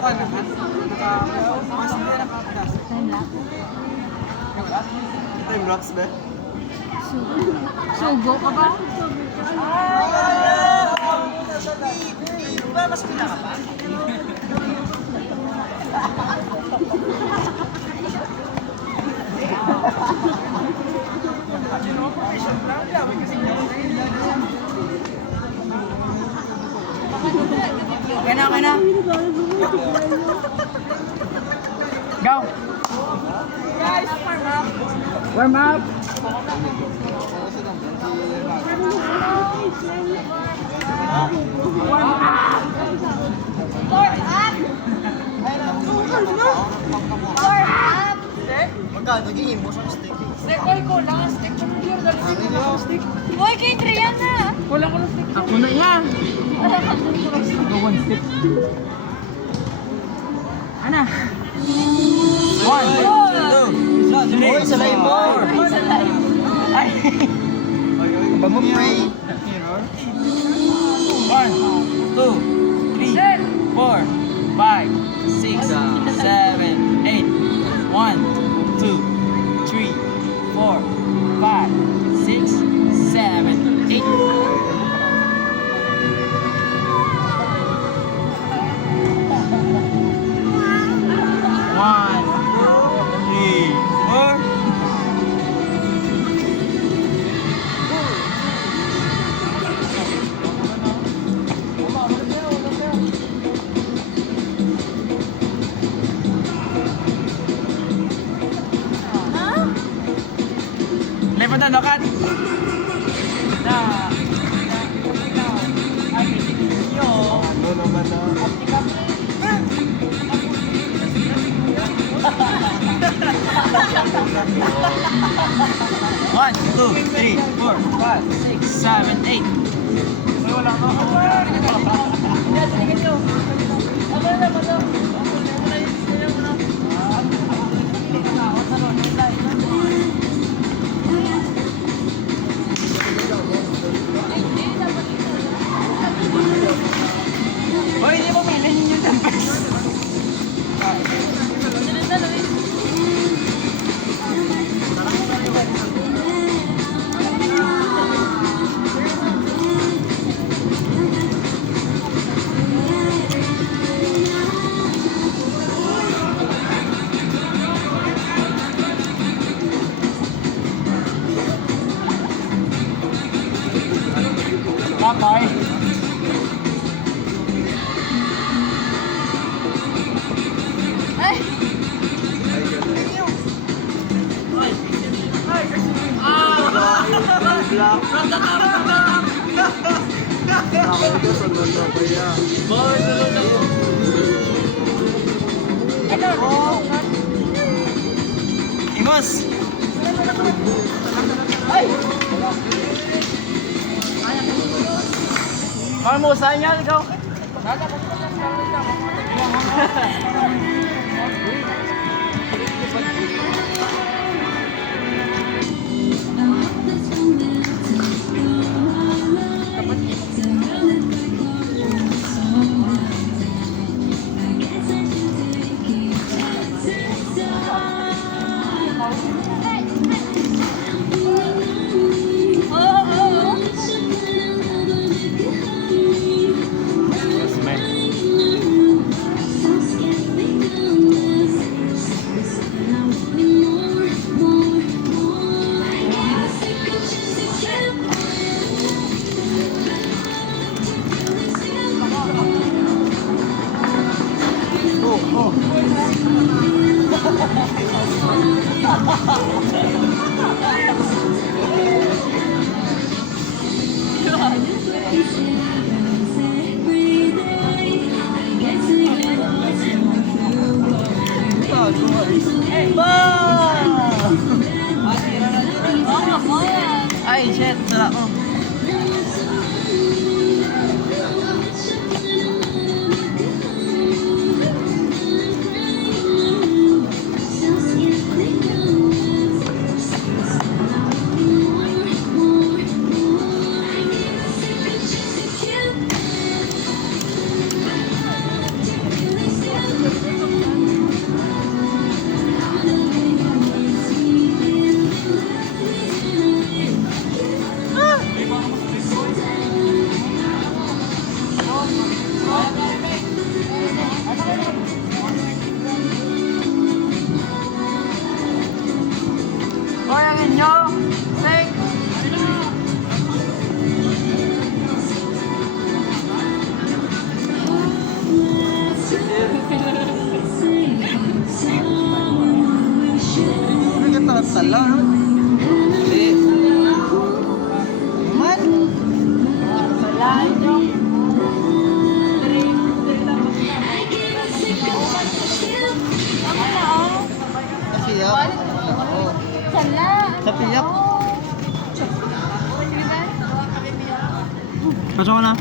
Time lapse ba? Sugo ka ba? Ba, mas pila ka pa? Okay na, okay na. Go! Guys, Warm up! Magkano? Nag-iimbo sa steak. Steak oil ko lang. Steak ko pure. Steak. Boy, kay Trian na. Wala ko ng steak. Ako na yan! One stick. Ana? 1, 2, 3, 4. Ay! Bangon pray. 1, 2, 3, 4, 5, 6, 7, 8. 1, 2, 3, 4, 5, 6, 7, 8. One, three, four. Lepas dah dokat. Nah. Ano naman na? One, two, three, four, five, six, seven, eight. Wala ko. Hoy, hindi mo bilhin yung temper. Kapay. Ay! Imos! Mahal mo, saan yan ikaw? Ay, shit. Tara ko. Pasok ka na.